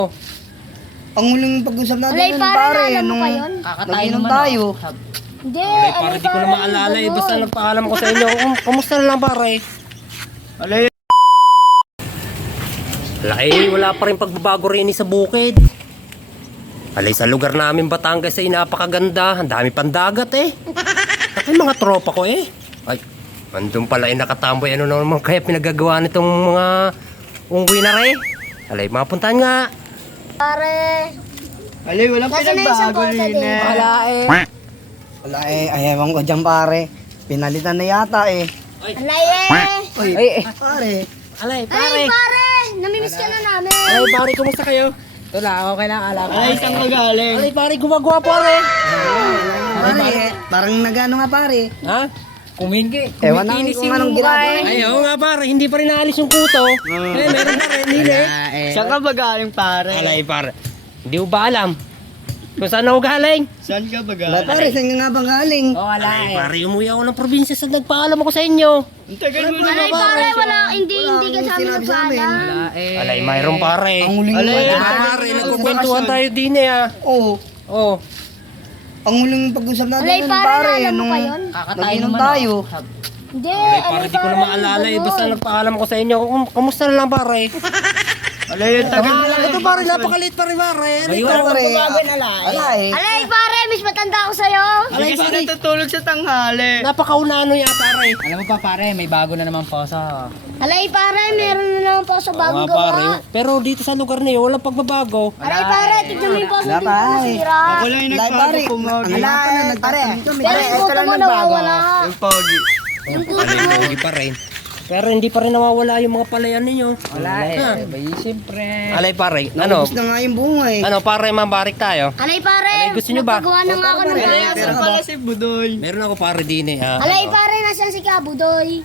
Ang huling pag-usap natin Alay, yun, pare, pare, alam mo nung pa yun? nag-inom tayo. Hindi, Alay, pare, di ko na maalala eh. Basta nagpaalam ko sa inyo. Kamusta na lang, pare? Alay. Alay, wala pa rin pagbabago rin sa bukid. Alay, sa lugar namin Batangas ay napakaganda. Ang dami pang dagat eh. Ay, mga tropa ko eh. Ay, andun pala ay nakatamboy. Ano naman kaya pinagagawa nitong mga unggoy na rin? Alay, mapuntahan nga. Pare. Alay, walang Nasaan na yung isang pinagbago kota rin din? eh. Wala eh. Wala eh, ayawan ko dyan pare. Pinalitan na yata eh. Alay eh. Uy, pare. Alay, Alay, pare. Namimiss ka na namin. Alay, pare, kumusta kayo? Wala, okay lang, alam ko. Alay, saan ka galing? Alay, pare, gumagawa pare. Pare, parang nagano nga pare. Ha? Kumingi. Ewan na kung anong ginagawa. Ay, oo nga pare, hindi pa rin naalis yung kuto. Eh, meron pa rin, hindi eh. Saan ka ba galing pare? Alay, pare. Hindi ko ba alam kung saan ako galing? Saan ka ba galing? Pare, saan ka nga ba galing? Oh, wala Alay, eh. pare, umuwi ako ng probinsya sa nagpaalam ako sa inyo. Ang tagal mo Alay, pare. Wala, hindi ka sa amin sinabi sa amin. nagpaalam. Wala eh. Alay, mayroon pare. Ang huling Alay, wala. pare, nagkukwentuhan tayo din eh ah. Oo. Oh. Ang huling pag-usap natin Alay, yun, pare, pare, alam mo nung pa yun? Kakatayo nag-inom naman tayo. Hindi, Alay, pare, di ko na maalala eh. Basta nagpaalam ako sa inyo. Kamusta na lang pare? Alay, ang tagal mo Ito pare, napakalit pa rin pare. Alay, pare. Alay. Alay, pare. Miss matanda ako sa'yo. Alay, pare. natutulog sa tanghali. Napakaunano yan pare. Alam mo pa pare, may bago na naman po sa... Alay, pare. Meron na naman po sa bagong Oo nga, gawa. Pero dito sa lugar na yun, walang pagbabago. Alay, pare. Tignan mo yung poso. Wala, Tignan mo pare. nasira. lang yung nagbago pumogi. Alay, pare. Pero yung puto mo nawawala. Yung pogi. Yung puto Alay, mo. pogi pa rin. Pero hindi pa rin nawawala yung mga palayan ninyo. Wala eh. Bay, siyempre. Alay pare, ano? Gusto na nga yung bunga eh. Ano pare, mabarik tayo? Alay, pare. Alay, gusto nyo ba? Nagpagawa na nga ako ng bahay. Pero pala si Budoy. Meron ako pare din eh. Alay, pare. Nasaan si Kabudoy?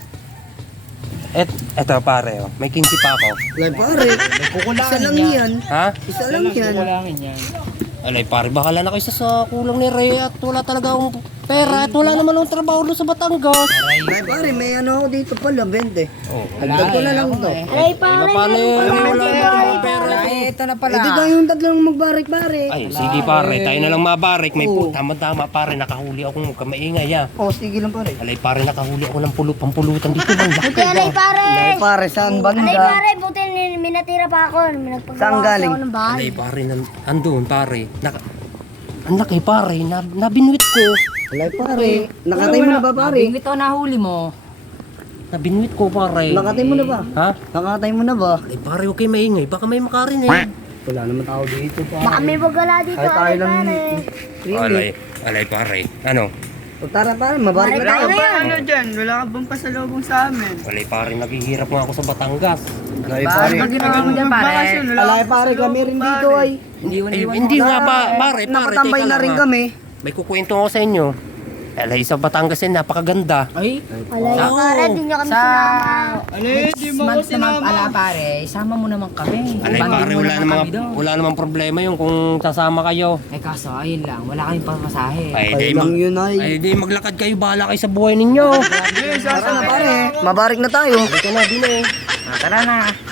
Eto pare, oh. May 15 pa ako. Alay, pare. Isa lang yan. Ha? Isa lang yan. Kulangin yan. Alay pare, bahala na kayo sa kulang ni Ray at wala talaga akong pera at wala naman akong trabaho doon sa Batangas. Alay, pare. May ano ako dito pala, 20. Oh. Hagdag ko na lang to. Alay, pare. Paano yun? meron pa Wala naman na si akong pera. Ay, ito na pala. Eh, di tayong tatlong magbarik, pare. Ay, sige pare, tayo na lang mabarik. May Oo. tama-tama pare, nakahuli ako ng kamaingay ah. Oh, sige lang, pare. Alay pare, nakahuli ako ng pampulutan dito. Ang laki Buti, alay, pare. Alay, pare. Saan Alay, banda? pare. Buti, may natira pa ako. May nagpagawa Saan galing? ako ng bahay. Alay pare, andun pare. Ang laki pare, nabinwit ko. Alay, pare. Nakatay mo na ba, pare? Bingwit o nahuli mo. Nabinwit ko pare. Nakatay mo na ba? Ha? Nakatay mo na ba? Alay pare, huwag kayo maingay. Baka may makarinig. Wala naman tao dito, pare. Baka may bagala dito, Ay, tayo alay, lang. pare. Alay pare. Ano? O tara, pare. Mabarik na tayo. Tayo ngayon. dyan? Wala ka bang pasalubong sa amin? Alay pare, naghihirap nga ako sa Batangas. Alay, Pare, pag ginawa mo dyan pare. Alay, pare. Kami rin dito ay. Hindi nga pare, Nakatambay teka na lang, rin ah. kami. May kukwento ako sa inyo. Alay, sa Batangas yan, napakaganda. Ay, Alay, pare. Di nyo kami sa... sinama. Next month naman pala pare, isama mo naman kami. Alay Banding pare, mo naman kami doon. wala namang problema yung kung sasama kayo. Eh kaso, ayun lang, wala kaming pamasahe. Ay, Kayo lang yun ay. di maglakad kayo, bahala kayo sa buhay ninyo. Tara na, pare. Mabarik na tayo. Ito na, din eh. Tara na.